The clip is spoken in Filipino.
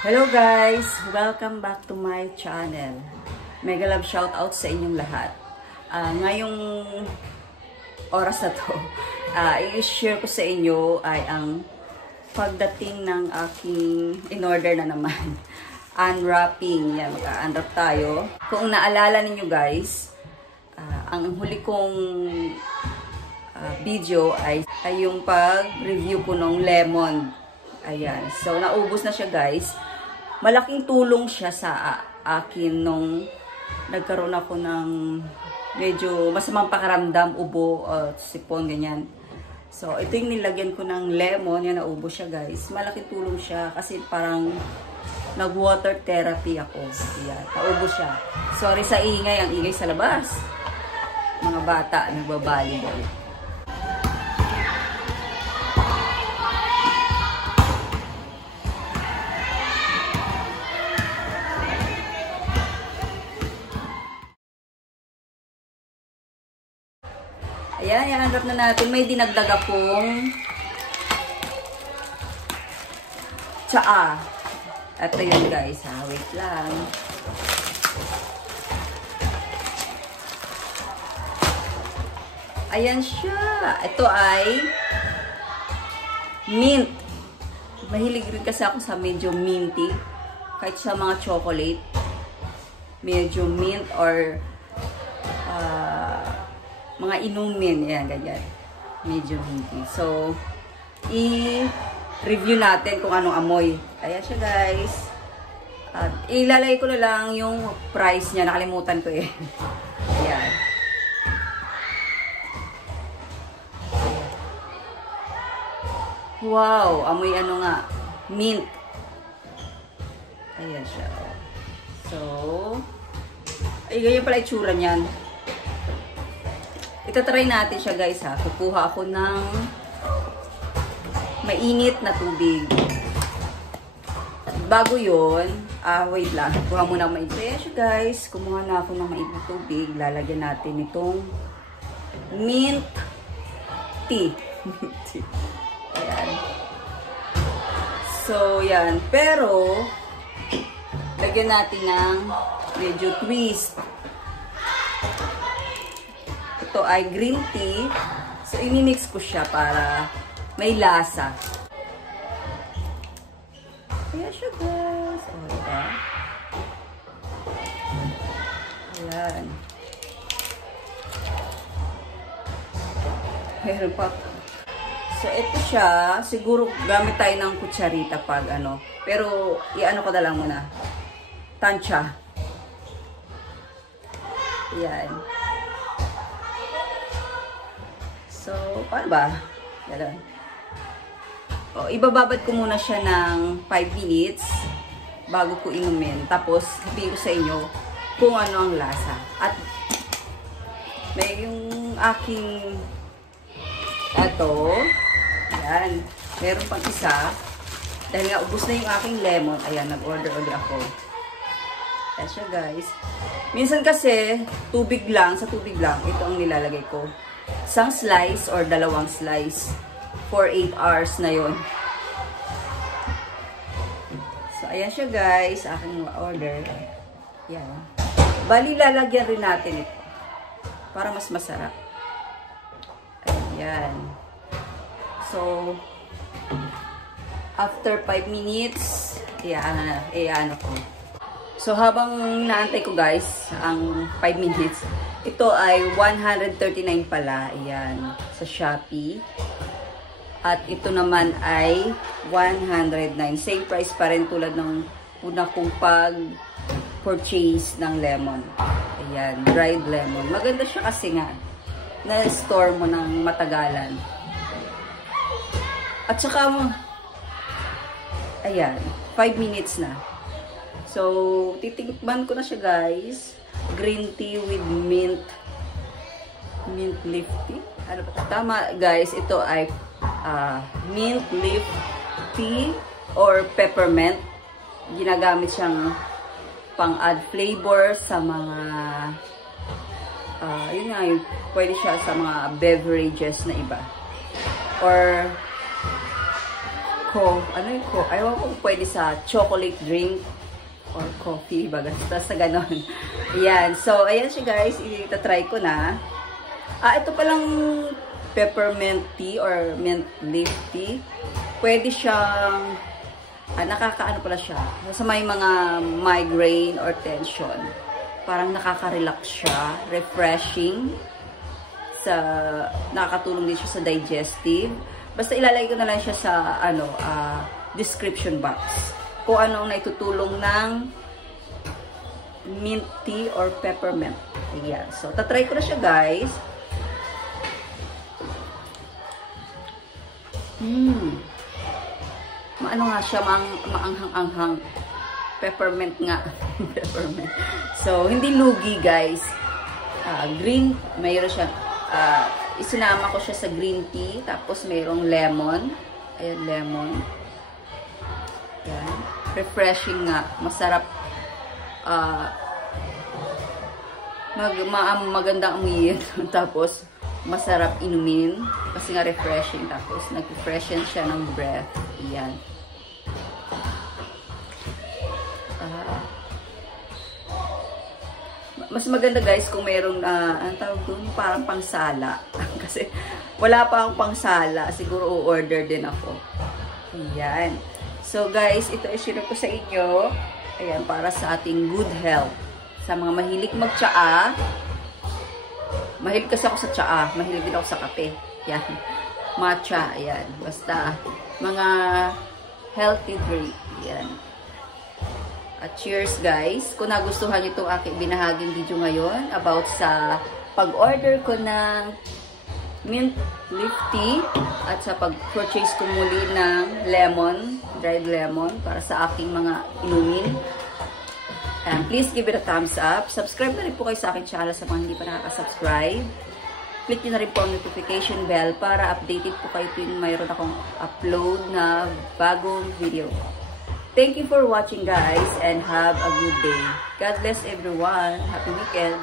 Hello guys! Welcome back to my channel. Mega love shoutout sa inyong lahat. Ngayong oras na to, i-share ko sa inyo ay ang pagdating ng aking in-order na naman. Unwrapping. Yan, mag-unwrap tayo. Kung naalala ninyo guys, ang huli kong video ay yung pag-review ko ng lemon. Ayan. So, naubos na siya guys. Malaking tulong siya sa akin nung nagkaroon ako ng medyo masamang pakaramdam, ubo, sipon, ganyan. So, ito yung nilagyan ko ng lemon. Yan, naubos siya guys. Malaking tulong siya kasi parang nag-water therapy ako. Ayan, naubos siya. Sorry sa ingay, ang ingay sa labas. Mga bata, nagbabali. Ayan, i-unwrap na natin. May dinagdag akong tsaa. Ito yun guys, ha. Wait lang. Ayan siya. Ito ay mint. Mahilig rin kasi ako sa medyo minty. Kahit sa mga chocolate. Medyo mint or mga inumin, ayan, ganyan. Medyo minty. So, i-review natin kung anong amoy. Ayan siya, guys. At ilalagay ko na lang yung price niya. Nakalimutan ko eh. Ayan. Wow! Amoy ano nga. Mint. Ayan siya. So, ay, ganyan pala itsura niyan. Itatry natin siya guys ha. Kukuha ako ng mainit na tubig. Bago yun, wait lang. Kuha muna ng mainit. Ayan siya guys. Kumuha na ako ng mainit na tubig. Lalagyan natin itong mint tea. Ayan. So, yan. Pero, lagyan natin ng medyo twist. Ito ay green tea. So, inimix ko siya para may lasa. Ayan siya, guys. O, diba? Ayan. Meron pa. So, ito siya. Siguro, gamit tayo ng kutsarita pag ano. Pero, i-ano ko na lang muna. Tansya. Ayan. So, paano ba? Ganun. O, ibababad ko muna siya ng 5 minutes bago ko inumin. Tapos, sabihin ko sa inyo kung ano ang lasa. At, may yung aking ito. Ayan. Meron pang isa. Dahil nga, ubos na yung aking lemon. Ayan, nag-order ulit ako. Ayan siya, guys. Minsan kasi, tubig lang, sa tubig lang, ito ang nilalagay ko. Isang slice or dalawang slice for 8 hours na yon. So, ayan siya guys. Aking order. Ayan. Bali, lalagyan rin natin ito. Para mas masarap. Ayan. So, after 5 minutes, ayan ko. So, habang naantay ko guys, ang 5 minutes, ito ay 139 pala. Ayan. Sa Shopee. At ito naman ay 109. Same price pa rin tulad ng una kong pag-purchase ng lemon. Ayan. Dried lemon. Maganda siya kasi nga. Na-store mo ng matagalan. At saka mo, ayan. 5 minutes na. So, titikman ko na siya guys. Green tea with mint leaf tea. Ano ba? Tama guys, ito ay mint leaf tea or peppermint. Ginagamit siyang pang-add flavor sa mga yun nga, pwede siya sa mga beverages na iba. Or Ayaw ko pwede sa chocolate drink or coffee, baga. Basta ganon. Ayan. So, ayan siya guys. Ita-try ko na. Ito palang peppermint tea or mint leaf tea. Pwede siyang, nakakaano pala siya. Sa may mga migraine or tension. Parang nakaka-relax siya. Refreshing. Nakakatulong din siya sa digestive. Basta ilalagay ko na lang siya sa description box. Kung ano ang naitutulong ng mint tea or peppermint. Ayan. So, tatry ko na siya, guys. Maano nga siya, maanghang-anghang. Peppermint nga. Peppermint. So, hindi lugi, guys. Green, mayroon siya. Isinama ko siya sa green tea. Tapos, mayroong lemon. Ayan, lemon. Ayan. Refreshing nga. Masarap. Magandang amuyin. Tapos, masarap inumin. Kasi nga refreshing. Tapos, nag-refreshen siya ng breath. Ayan. Mas maganda guys kung mayroong ang tawag doon, parang pangsala. Kasi wala pa akong pangsala. Siguro o-order din ako. Ayan. So guys, ito i-share ko sa inyo. Ayan, para sa ating good health. Sa mga mahilig mag-tsaa. Mahilig kasi ako sa tsaa. Mahilig din ako sa kape. Ayan. Matcha. Ayan. Basta mga healthy drink. Ayan. At cheers guys! Kung nagustuhan nyo itong aking binahaging video ngayon about sa pag-order ko ng mint leaf tea at sa pag-purchase ko muli ng lemon, dried lemon para sa aking mga inumin. And please give it a thumbs up. Subscribe na rin po kayo sa aking channel sa mga hindi pa nakaka-subscribe. Click nyo na rin po ang notification bell para updated po kayo tuwing mayroon akong upload na bagong video. Thank you for watching guys and have a good day. God bless everyone. Happy weekend.